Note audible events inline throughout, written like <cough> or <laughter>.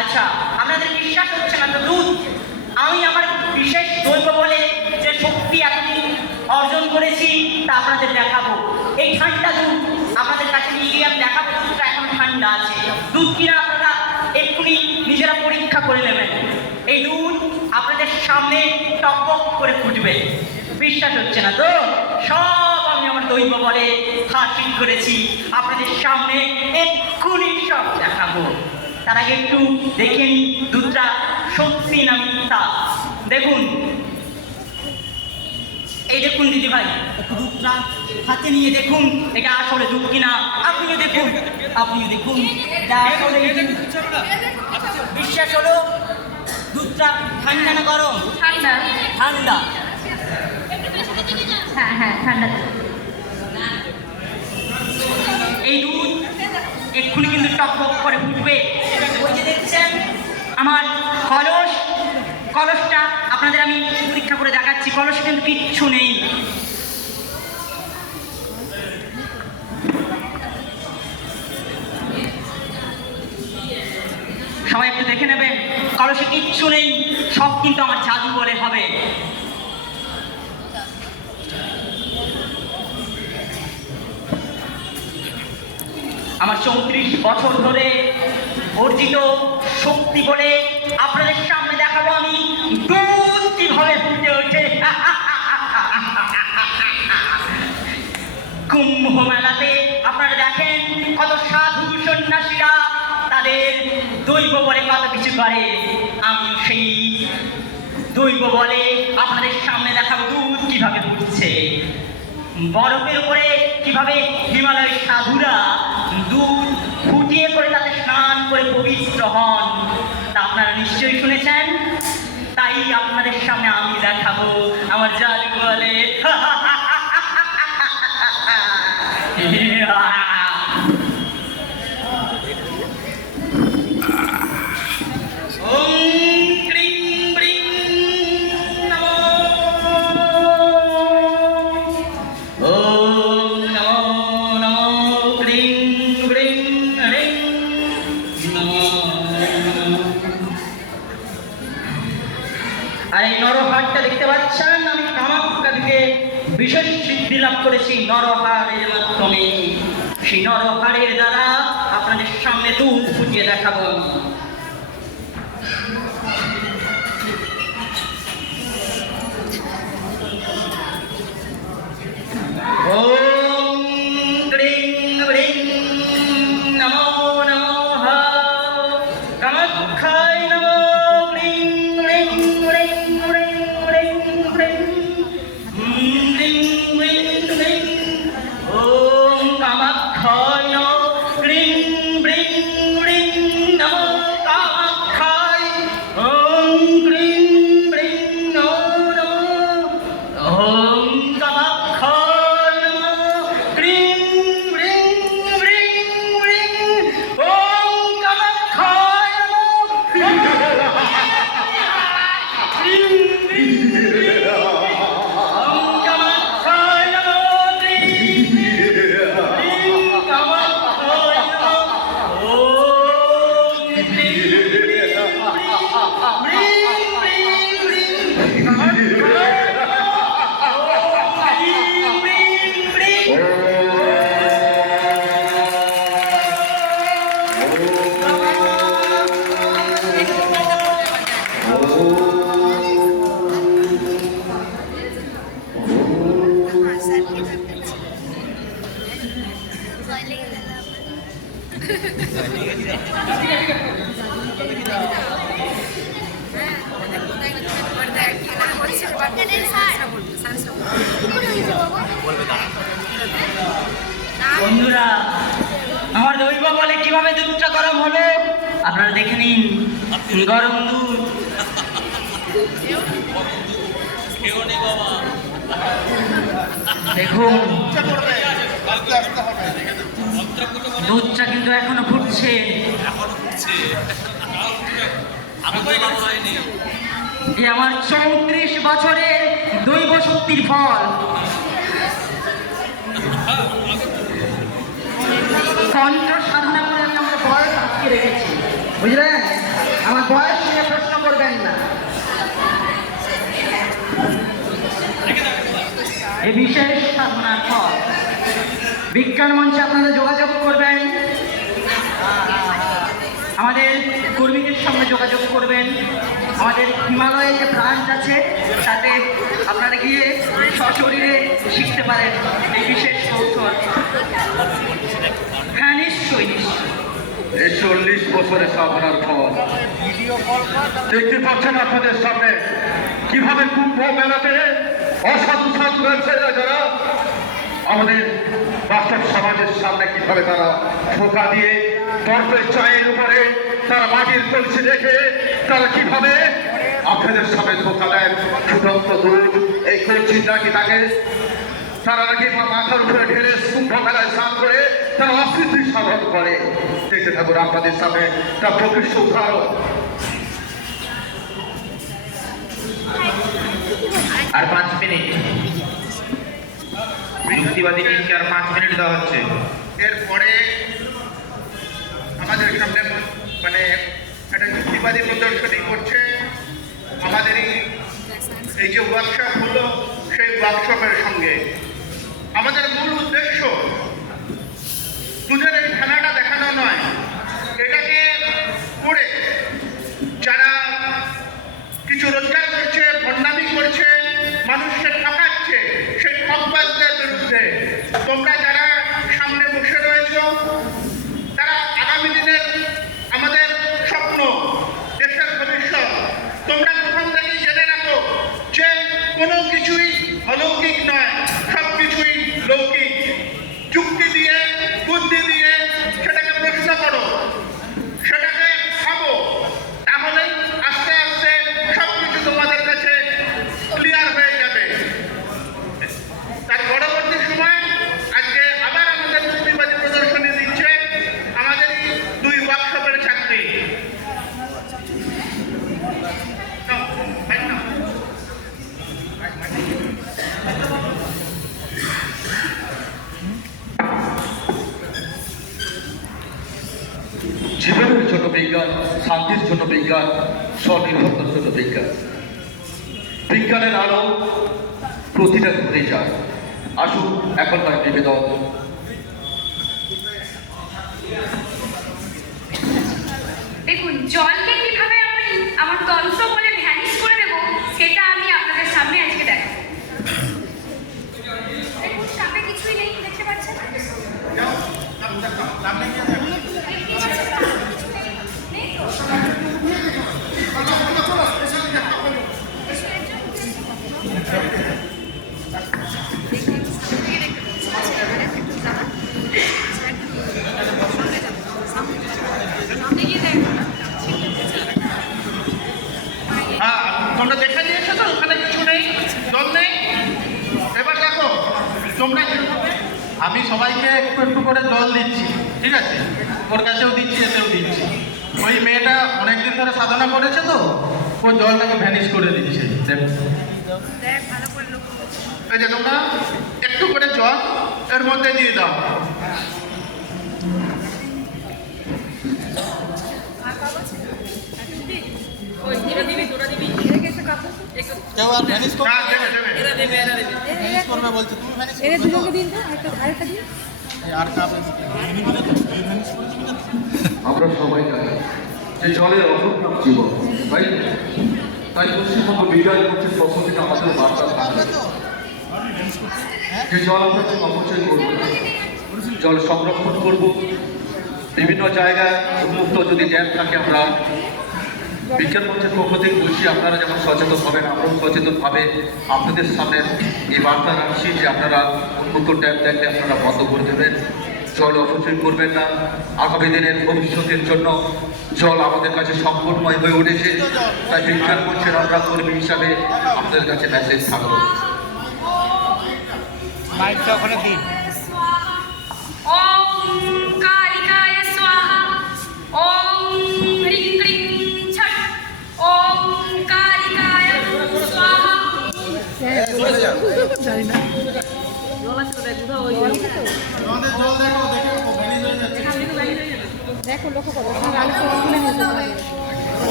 আচ্ছা আপনাদের বিশ্বাস হচ্ছে না তো দুধ? আমি আমার বিশেষ দৈব বলে যে শক্তি এতদিন অর্জন করেছি, তা আপনাদের দেখাবো। এই ঠান্ডা দুধ, আপনাদের কাছে নিয়ে গিয়ে আমি দেখাবো, দুধটা এখন ঠান্ডা আছে। দুধ কিনা আপনারা এক্ষুনি নিজেরা পরীক্ষা করে নেবেন। এই দুধ আপনাদের সামনে টপক করে ফুটবে। বিশ্বাস হচ্ছে না তো? সব আমি আমার দৈব বলে হাসিল করেছি। আপনাদের সামনে এক্ষুনি সব দেখাবো। তার আগে একটু দেখে নিই দুধটা সত্যি না মিথ্যা? দেখুন। এই দেখুন দিদি ভাই দুধটা হাতে নিয়ে দেখুন এটা আসলে দুধ কিনা? আপনিও দেখুন আপনিও দেখুন এটা আসলে বিশ্বাস হলো দুধটা ঠান্ডা না গরম? ঠান্ডা। ঠান্ডা। হ্যাঁ হ্যাঁ ঠান্ডা। এই দুধ এক্ষুনি কিন্তু টকবক করে ফুটবে। ওই যে দেখছেন, আমার কলস, কলসটা আপনাদের আমি পরীক্ষা করে দেখাচ্ছি, কলস কিন্তু কিচ্ছু নেই। সবাই একটু দেখে নেবেন, কলসে কিচ্ছু নেই, সব কিন্তু আমার জাদু বলে হবে। আমার চৌত্রিশ বছর ধরে অর্জিত শক্তি বলে আপনাদের সামনে দেখাবো আমি কীভাবে ফুটে ওঠে। কুম্ভ মেলাতে আপনারা দেখেন কত সাধু সন্ন্যাসীরা তাদের দৈব বলে কত কিছু করে। আমি সেই দৈব বলে আপনাদের সামনে দেখাবো দুধ কীভাবে ফুটছে। বরফের উপরে কীভাবে হিমালয়ের সাধুরা দুধ ফুটিয়ে করে তাতে স্নান করে পবিত্র হন, তা আপনারা নিশ্চয়ই শুনেছেন। তাই আপনাদের সামনে আমি দেখাবো আমার জাদু বলে <laughs> বন্ধুরা, আমার দৈব বলে কীভাবে দুধটা গরম হলো আপনারা দেখে নিন, গরম দুধ। দেখুন, দুধটা কিন্তু এখনও ফুটছে। আমার চৌত্রিশ বছরের দৈব শক্তির ফল। সাধনা করে আমি আমার বয়স আটকে রেখেছি। বুঝলেন? আমার বয়স নিয়ে প্রশ্ন করবেন না। এই বিশেষ সাধনার ফল। বিজ্ঞান মঞ্চে আপনারা যোগাযোগ করবেন। আমাদের কর্মীদের সঙ্গে যোগাযোগ করবেন। আমাদের হিমালয়ে যে ব্রাঞ্চ আছে তাতে আপনারা গিয়ে সশরীরে শিখতে পারেন। এই বিশেষ কৌশল। এই চল্লিশ বছরের সাধনার ফল দেখতে পাচ্ছেন আপনাদের সামনে কীভাবে কুম্ভ মেলাতে অসাধু সাধু ব্যবসায়ীরা যারা। আমাদের বাস্তব সমাজের সামনে কীভাবে তারা ধোকা দিয়ে তর্কের চায়ের উপরে তারা মাটির কলসি রেখে তারা কীভাবে আপনাদের সামনে ধোকা দেন ফুটন্ত দুধ, এই কলসি নাকি তাকে? তারা নাকি মাথার উপরে ঢেলে কুম্ভ মেলায় স্নান করে তারা অস্বীকৃতি সাধন করে। দেখতে থাকুন আপনাদের সামনে তার প্রকৃষ্ট উদাহরণ। আর পাঁচ মিনিট। যুক্তিবাদী টিমকে আর পাঁচ মিনিট দেওয়া হচ্ছে? এরপরে আমাদের সামনে মানে একটা যুক্তিবাদী প্রদর্শনী করছে। আমাদের এই যে ওয়ার্কশপ হলো সেই ওয়ার্কশপের সঙ্গে। আমাদের মূল উদ্দেশ্য দুধের এই খেলাটা দেখানো নয়। এটাকে করে যারা কিছু রোজগার করছে ভণ্ডামি করছে মানুষকে ঠকাচ্ছে সেই ঠকবাজদের বিরুদ্ধে তোমরা যারা সামনে বসে রয়েছ তারা আগামী দিনের আমাদের স্বপ্ন দেশের ভবিষ্যৎ তোমরা প্রথম থেকেই জেনে রাখো যে কোনো কিছুই অলৌকিক নয় সব কিছুই লৌকিক যুক্তি দিয়ে বুদ্ধি দিয়ে সেটাকে প্রশ্ন করো সেটাকে খাব তাহলে আস্তে আস্তে সব কিছু তোমাদের কাছে ক্লিয়ার হয়ে যাবে তার পরবর্তী সময় আজকে আবার আমাদের যুক্তিবাদী প্রদর্শনী দিচ্ছে আমাদের এই দুই ওয়ার্কশপের চাকরি নাও, বাইক নাও। জীবনের জন্য বিজ্ঞান শান্তির জন্য বিজ্ঞান স্বনির্ভরতার জন্য বিজ্ঞান। বিজ্ঞানের আলো প্রতিটা ঘুরে যায়। আসুন এখনকার নিবেদন। দেখুন জলকে কীভাবে আমি আমার তন্ত্র বলে ভ্যানিশ করে দেবো সেটা আমি আপনাদের সামনে আজকে দেখাবো। দেখুন সামনে কিছুই নেই দেখতে পাচ্ছেন নেই তো? হ্যাঁ তোমরা দেখে তো? ওখানে কিছু নেই নেই? এবার দেখো আমি সবাইকে একটু একটু করে জল দিচ্ছি, ঠিক আছে? ওর কাছেও দিচ্ছি, এতেও দিচ্ছি। ওই মেয়েটা অনেকদিন ধরে সাধনা করেছে তো, ও জলটাকে ভ্যানিশ করে দিচ্ছে। যে তোমরা। একটু করে জল এর মধ্যে দিয়ে দাও। কেউ আর ভ্যানিশ করবে? দেবে দেবে। ভ্যানিশ করবে বলছে তুমি ভ্যানিশ এদের দুজনকে দিন তো একটা আরেকটা দিন আর কাপ আমরা সবাই জানি যে জলের অসম্ভব জীবন। তাই তাই পশ্চিমবঙ্গ বিজ্ঞান করছে প্রকৃতিটা আমাদের বার্তা যে জল আমরা অপচয় করব? না। জল সংরক্ষণ করব। বিভিন্ন জায়গায় উন্মুক্ত যদি ড্যাম থাকে আমরা বিজ্ঞান মঞ্চের পক্ষ থেকে বলছি, আপনারা যেমন সচেতন হবেন, আমরাও সচেতনভাবে আপনাদের সামনে এই বার্তা রাখছি যে আপনারা উন্মুক্ত ড্যাম দেখলে আপনারা বন্ধ করে দেবেন। জল অপচয় করবেন না। আগামী দিনের ভবিষ্যতের জন্য জল আমাদের কাছে সম্পূর্ণময় হয়ে উঠেছে। তাই বিজ্ঞান মঞ্চের আমরা কর্মী হিসাবে আপনাদের কাছে মেসেজ থাকল। মাইকটা ওখানে দিন ওম কালিকায় স্বাহা ওম হ্রিং হ্রিং ছট ওম কালিকায় স্বাহা জানি না দেখো দেখে ভ্যানিশ যাচ্ছে দেখো লক্ষ্য করো সব আলোচনা খুলে নিতে হবে।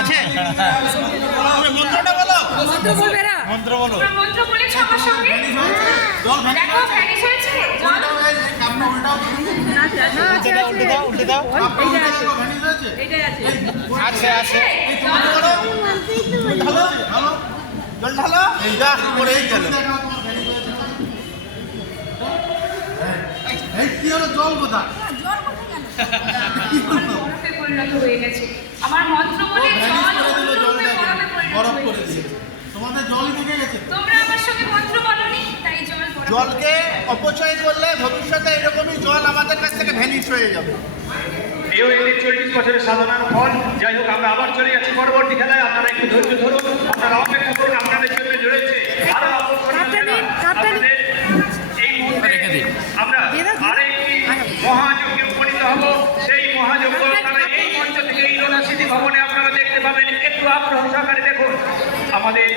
আছে মন্ত্রটা মন্ত্র বলবে না? মন্ত্র বলো। মন্ত্র বলেছ আমার সঙ্গে? জল দেখো ভ্যানিশ হয়েছে? জল? উল্টাও না উল্টে দাও উল্টে দাও এইটা আছে। দাও ভ্যানিশ আছে। আছে আছে। জল ঢালো ঢালো জল ঢালো। এই যা পড়েই গেল। এই কি হলো? জল কোথায়? <laughs> বরফে পরিণত আমার মন্ত্র বলে জল বরফ করে দিয়েছে। তোমাদের জলই থেকে গেছে। তোমরা আমার সঙ্গে মন্ত্র বলনি তাই জল জলকে অপচয় করলে ভবিষ্যতে এরকমই জল আমাদের কাছ থেকে ভ্যানিশ হয়ে যাবে। এই হয়ে চল্লিশ বছরের সাধনার ফল। যাই হোক আমরা আবার চলে যাচ্ছি পরবর্তী খেলায়। আপনারা একটু ধৈর্য ধরুন আপনারা অপেক্ষা করুন আপনাদের জন্য রয়েছে আরও এই মুহূর্তে আমরা আরেকটি মহাযজ্ঞে উপনীত হব। সেই মহাযজ্ঞ এই মঞ্চ থেকে এই ভবনে আপনারা দেখতে পাবেন। একটু আগ্রহ সহকারে দেখুন। আমাদের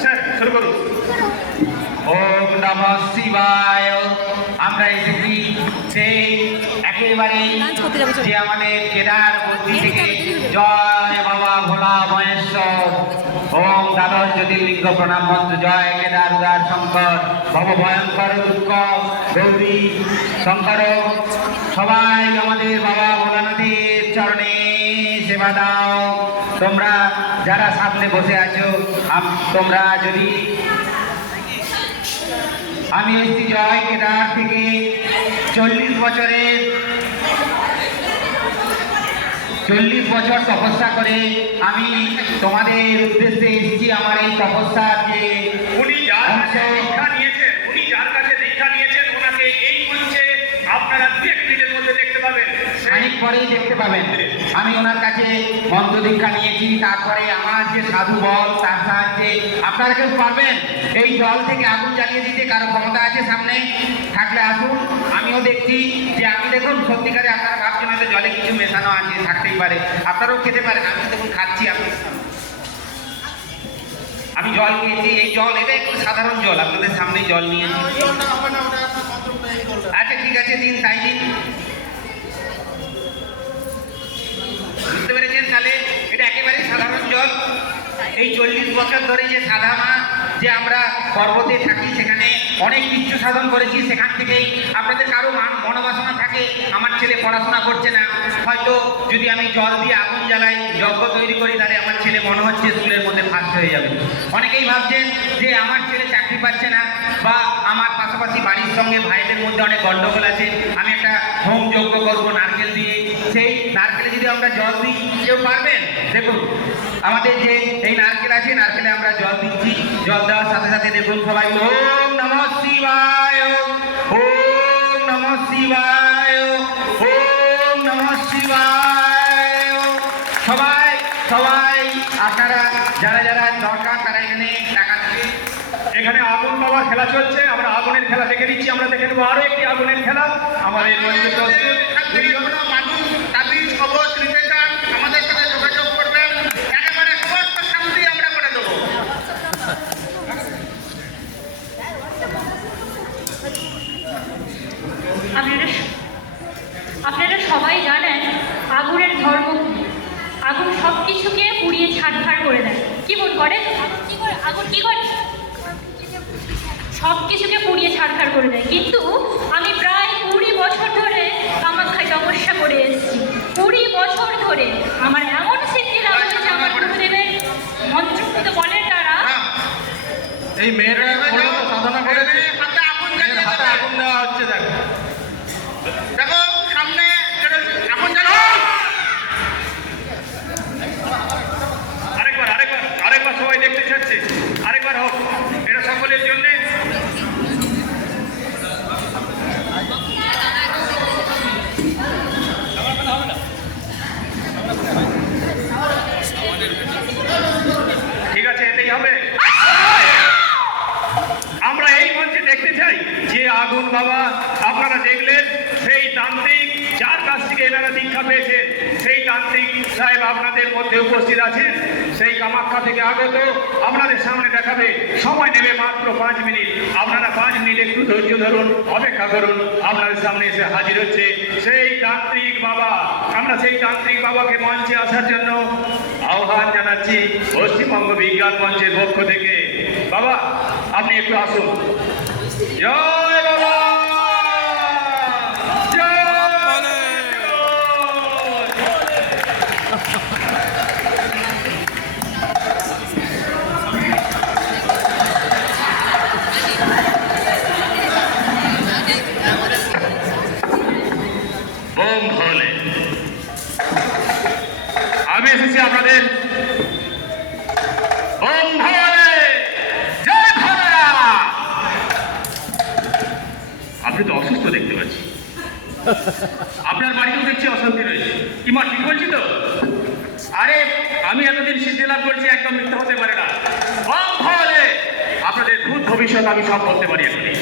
স্যার শুরু করুন। ওম নম শিবায়। আমরা এসেছি সেই একেবারে লাঞ্চ করতে যাব, চলো। যে আমাদের কেদার বদ্রী থেকে জয় বাবা ভোলা মহেশ্বর। ওম দ্বাদশ জ্যোতির্লিঙ্গ প্রণাম মন্ত্র। জয় কেদার উদার শঙ্কর। ভব ভয়ঙ্কর দুঃখ গৌরী শঙ্কর। সবাই আমাদের বাবা ভোলানাথের চরণে সেবা দাও তোমরা যারা সামনে বসে আছো তোমরা যদি আমি এসেছি জয় কেদার থেকে। চল্লিশ বছরের চল্লিশ বছর তপস্যা করে আমি তোমাদের উদ্দেশ্যে এসেছি আমার এই তপস্যা যে উনি যার কাছে অংশ দীক্ষা নিয়েছেন উনি যার কাছে দীক্ষা নিয়েছেন ওনাকে এই মঞ্চে আপনারা দু এক মিনিটের মধ্যে দেখতে পাবেন সেই খানিক পরেই দেখতে পাবেন আমি ওনার কাছে মন্ত্র দীক্ষা নিয়েছি তারপরে আমার যে সাধু বল তার সাহায্যে আপনারা কেউ পারবেন এই জল থেকে আগুন জ্বালিয়ে দিতে কারও ক্ষমতা আছে সামনে থাকলে আসুন আমিও দেখছি যে আমি দেখুন সত্যিকারে আপনারা ভাবছেন হয়তো জলে কিছু মেশানো আছে থাকতেই পারে আপনারাও খেতে পারেন আমি দেখুন খাচ্ছি আপনি আমি জল খেয়েছি এই জল এটা একটু সাধারণ জল আপনাদের সামনে জল নিয়েছি আচ্ছা ঠিক আছে দিন তাই দিন বুঝতে পেরেছেন? তাহলে এটা একেবারে সাধারণ জল। এই চল্লিশ বছর ধরে যে সাদা মা, যে আমরা পর্বতে থাকি, সেখানে অনেক কিছু সাধন করেছি। সেখান থেকেই আপনাদের কারও মান- মনোবাসনা থাকে, আমার ছেলে পড়াশোনা করছে না। হয়তো যদি আমি জল দিয়ে আগুন জ্বালাই, যজ্ঞ তৈরি করি, তাহলে আমার ছেলে মনে হচ্ছে স্কুলের মধ্যে ফার্স্ট হয়ে যাবে। অনেকেই ভাবছেন যে আমার ছেলে চাকরি পাচ্ছে না, বা আমার পাশাপাশি বাড়ির সঙ্গে ভাইদের মধ্যে অনেক গণ্ডগোল আছে। আমি একটা হোম যজ্ঞ করব, নারকেল দিয়ে আমরা জল দিই কেউ পারবেন? দেখুন, আমাদের যে এই নারকেল আছে, নারকেলে আমরা জল দিচ্ছি। জল দেওয়ার সাথে সাথে দেখুন সবাই, ওম নম শিবায়, ওম নম শিবায়, ওম নম শিবায়। সবাই সবাই, আপনারা যারা যারা দরকার, তারা এখানে টাকা দেবে। এখানে আগুন বাবার খেলা চলছে, আমরা আগুনের খেলা দেখে দিচ্ছি আমরা দেখে নেব আরও একটি আগুনের খেলা। আমাদের নিতে চান আমাদের সাথে যোগাযোগ করবেন। একেবারে সমস্ত শান্তি আমরা করে দেবো। আপনারা আপনারা সবাই জানেন আগুনের ধর্ম আগুন সব কিছুকে পুড়িয়ে ছাড়খাড় করে দেয়। কি বল করে? কি করে? আগুন কি করে? সব কিছুকে পুড়িয়ে ছাড়খাড় করে দেয়। কিন্তু আমি প্রায় কুড়ি বছর ধরে কামাখ্যায় তপস্যা করে এসেছি কুড়ি ধরে আমার এমন সিদ্ধি লাভ হয়েছে আমার গুরুদেবের মন্ত্রপুত বলের দ্বারা এই মেয়েটা পর্যন্ত সাধনা করেছে হাতে আগুন এর জ্বালিয়ে হাতে দেবে। আগুন দেওয়া হচ্ছে দেখো দেখো সামনে আগুন জ্বালো আরেকবার আরেকবার আরেকবার সবাই দেখতে চাচ্ছে আরেকবার হোক এটা সকলের জন্য ঠিক আছে এতেই হবে আমরা এই মঞ্চে দেখতে চাই যে আগুন বাবা, আপনারা দেখলেন সেই তান্ত্রিক যার কাছ থেকে এনারা দীক্ষা পেয়েছেন, সেই তান্ত্রিক সাহেব আপনাদের মধ্যে উপস্থিত আছেন। সেই কামাখ্যা থেকে আগত, আপনাদের সামনে দেখাবে, সময় নেবে মাত্র পাঁচ মিনিট। আপনারা পাঁচ মিনিট একটু ধৈর্য ধরুন, অপেক্ষা করুন, আপনাদের সামনে এসে হাজির হচ্ছে সেই তান্ত্রিক বাবা। আমরা সেই তান্ত্রিক বাবাকে মঞ্চে আসার জন্য আহ্বান জানাচ্ছি পশ্চিমবঙ্গ বিজ্ঞান মঞ্চের পক্ষ থেকে। বাবা, আপনি একটু আসুন। জয় এসেছি আপনাদের। আপনি তো অসুস্থ দেখতে পাচ্ছি। আপনার বাড়িতেও দেখছি অশান্তি রয়েছে। কি মা, ঠিক বলছি তো? আরে, আমি এতদিন সিদ্ধি লাভ করছি, একদম মিথ্যা হতে পারে না। আপনাদের ভূত ভবিষ্যৎ আমি সব বলতে পারি এখনই।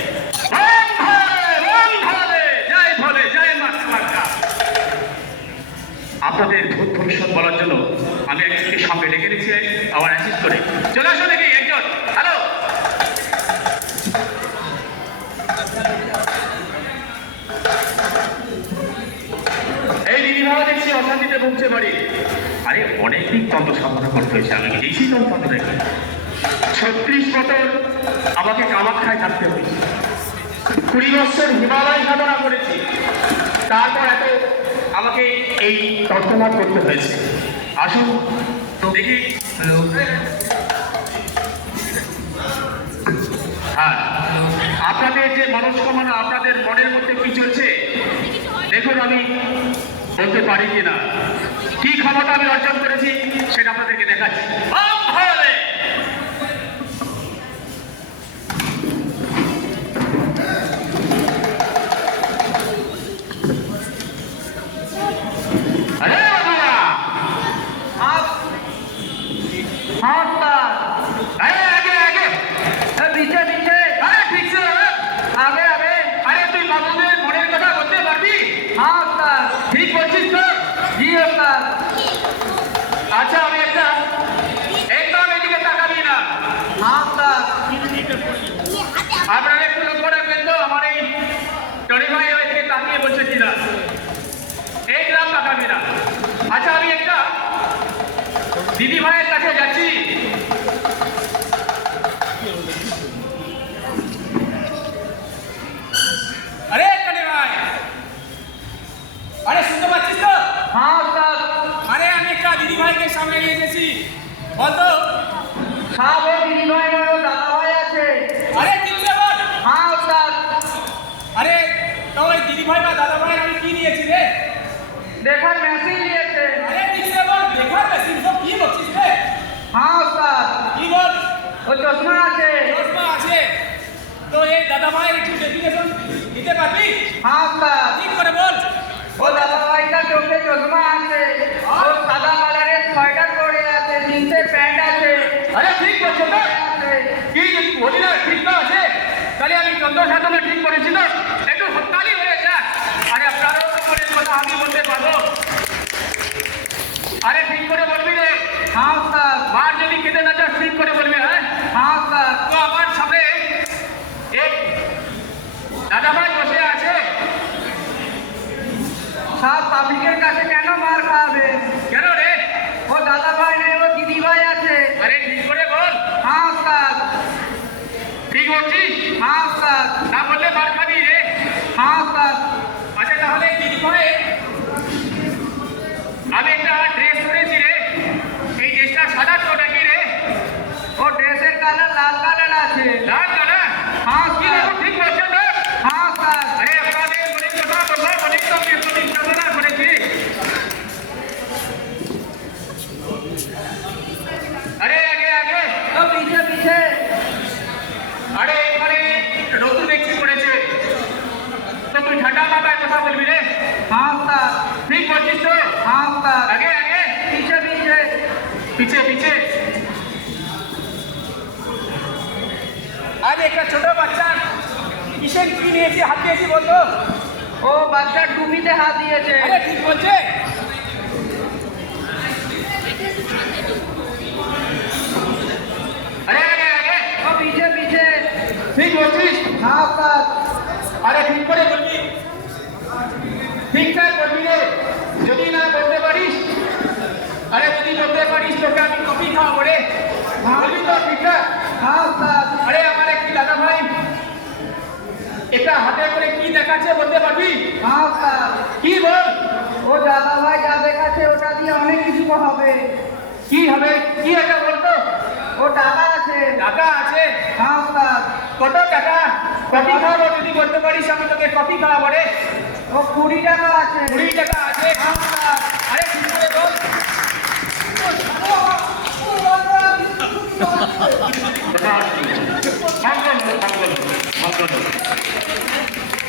আপনাদের ভূত ভবিষ্যৎ বলার জন্য আমি একজনকে সঙ্গে ডেকে নিচ্ছি আমার অ্যাসিস্ট করে। চলে আসো দেখি, একজন। হ্যালো এই দিদি ভালো দেখছি, অশান্তিতে ভুগছে বাড়ি। আরে অনেক দিন তন্ত্র সাধনা করতে হয়েছে আমি নিজেই তন্ত্র দেখি ছত্রিশ বছর আমাকে কামাখ্যায় থাকতে হয়েছে কুড়ি বছর হিমালয় সাধনা করেছি। তারপর এত আমাকে এই তর্কলাভ করতে হয়েছে। আসুন, তো দেখি। হ্যাঁ আপনাদের যে মনস্কামনা, আপনাদের মনের মধ্যে কি চলছে? দেখুন, আমি বলতে পারি কি না কি ক্ষমতা আমি অর্জন করেছি, সেটা আপনাদেরকে দেখাচ্ছি। আরে শুনতে পাচ্ছিস তো? হাফ স্যার আরে আমি একটা দিদি ভাইকে সামনে নিয়ে এসেছি। বলতো সাপ ও দিদি ভাই নয় দাদা ভাই আছে। আরে ঠিক বল। হাফ স্যার আরে তো ওই দিদি ভাই বা দাদা ভাই আমি কি নিয়েছি রে? দেখার মেশিন নিয়েছে। আরে ঠিক বল দেখার মেশিন সব কি বলছিস রে? হাফ স্যার কি বল? ও চশমা আছে। চশমা আছে। তো এই দাদা ভাইয়ের একটু ডেডিকেশন দিতে পারবি? হাফ স্যার ঠিক করে বল? ও দাদা ভাইটা চোখে চশমা আছে। ও সাদা কালারের সোয়েটার পরে আছে জিন্সের প্যান্ট আছে। আরে ঠিক বলছো তো? কি বলি না ঠিক তো আছে? তাহলে আমি চন্দ্র সাধনে ঠিক করেছি না? Obrigado! নিয়েছি হাত দিয়েছি বলতো ও বাচ্চার টুপিতে হাত দিয়েছে। ঠিক বলছে। ঠিক হ্যাঁ, আরে ঠিক করে ঠিকঠাক রে। যদি না বলতে পারিস আরে যদি বলতে পারিস তোকে আমি কপি খাওয়াবো রে। হ্যাঁ। তো ঠিকঠাক হাত হ্যাঁ, এটা হাতে করে কি দেখাচ্ছে বলতে পারবি হ্যাঁ কি বল ও দাদা ভাই যা দেখাচ্ছে ওটা দিয়ে অনেক কিছু হবে কি হবে কি এটা বলতো ও টাকা আছে টাকা আছে হ্যাঁ স্যার কত টাকা কফি খাওয়াবো যদি বলতে পারিস আমি তোকে কফি খাওয়াবো রে ও কুড়ি টাকা আছে কুড়ি টাকা আছে হ্যাঁ স্যার আরে ঠিক করে বল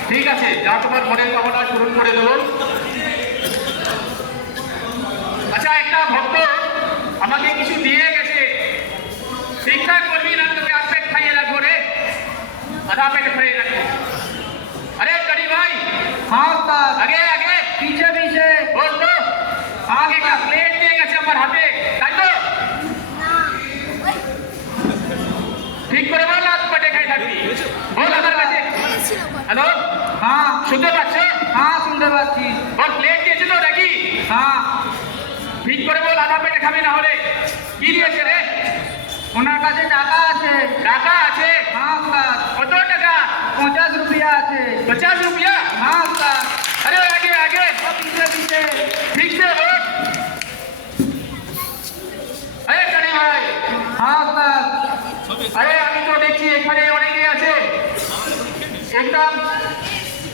ঠিক আছে যা তোমার মনের কামনা পূরণ করে দেবো। আচ্ছা একটা ভক্ত আমাকে কিছু দিয়ে গেছে। ঠিকঠাক করবি না তোকে পেট খাইয়ে রাখব রে। আধা পেট খাইয়ে রাখব। আরে করি ভাই। হ্যাঁ স্যার। আগে আগে। পিছে পিছে। বল তো। আমাকে একটা প্লেট দিয়ে গেছে আমার হাতে তাই তো ঠিক করে বল আধ পেটে খাই থাকবি বল আমার কাছে হ্যালো? হ্যাঁ শুনতে পাচ্ছে? হ্যাঁ শুনতে পাচ্ছি। ওর প্লেট দিয়েছে তো নাকি? হ্যাঁ। ঠিক করে বল আধা পেটে খাবি না হলে। কি দিয়েছে রে? ওনার কাছে টাকা আছে। টাকা আছে? হ্যাঁ কত টাকা? পঞ্চাশ রুপিয়া আছে। পঞ্চাশ রুপিয়া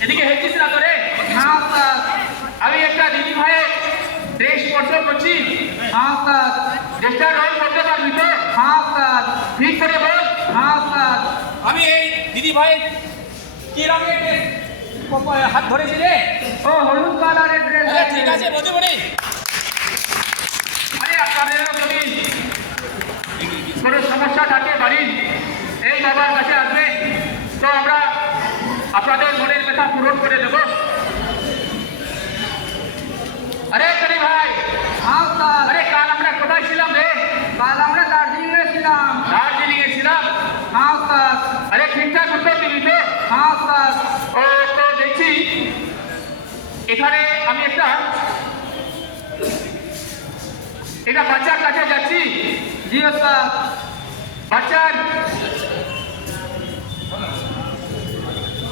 এদিকে হেঁটিস না তোরে। হ্যাঁ স্যার আমি একটা দিদি ভাইয়ের ড্রেস স্পর্শ করছি হ্যাঁ স্যার ড্রেসটা রোল করতে পারবি তো? হ্যাঁ স্যার ঠিক করে বল। হ্যাঁ স্যার আমি এই দিদি ভাই কি রঙের হাত ধরেছি রে। ও হলুদ কালারের ড্রেস আরে ঠিক আছে বলতে পারি। আরে আপনাদের যদি কোনো সমস্যা থাকে বাড়ির এই বাবার কাছে আসবে। তো আমরা আপনাদের পূরণ করে দেব আরে করি ভাই আরে কাল আমরা কোথায় ছিলাম রে কাল আমরা দার্জিলিংয়ে ছিলাম দার্জিলিং এ ছিলাম হ্যাঁ স্যার আরে ঠিকঠাক উত্তর দিবি তো হ্যাঁ স্যার ও তো দেখছি এখানে আমি একটা এটা বাচ্চার কাছে যাচ্ছি জি স্যার বাচ্চার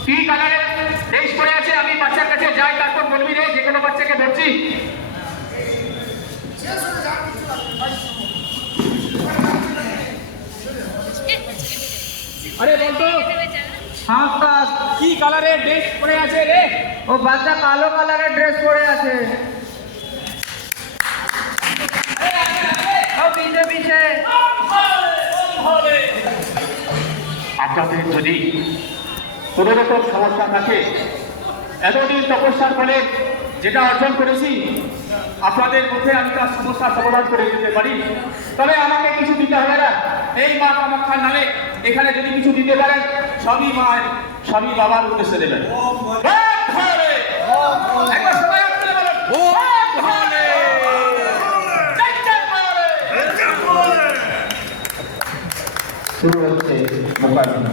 কি কালারের ড্রেস পরে আছে আমি বাচ্চার কাছে যাই তারপর বলবি রে যে কোনো বাচ্চাকে ধরছি। আরে বলতো স্যার কি কালারের ড্রেস পরে আছে রে? ও বাচ্চা কালো কালারের ড্রেস পরে আছে। আপনাদের যদি কোনো রকম সমস্যা থাকে। এতদিন তপস্যার ফলে যেটা অর্জন করেছি আপনাদের মধ্যে আমি তার সমস্যার সমাধান করে দিতে পারি। তবে আমাকে কিছু দিতে হবে না। এই মা কামাক্ষার নামে এখানে যদি কিছু দিতে পারেন সবই মায়ের সবই বাবার উদ্দেশ্যে দেবেন। একবার সবাই বলুন। শুরু হচ্ছে মোকাবিলা।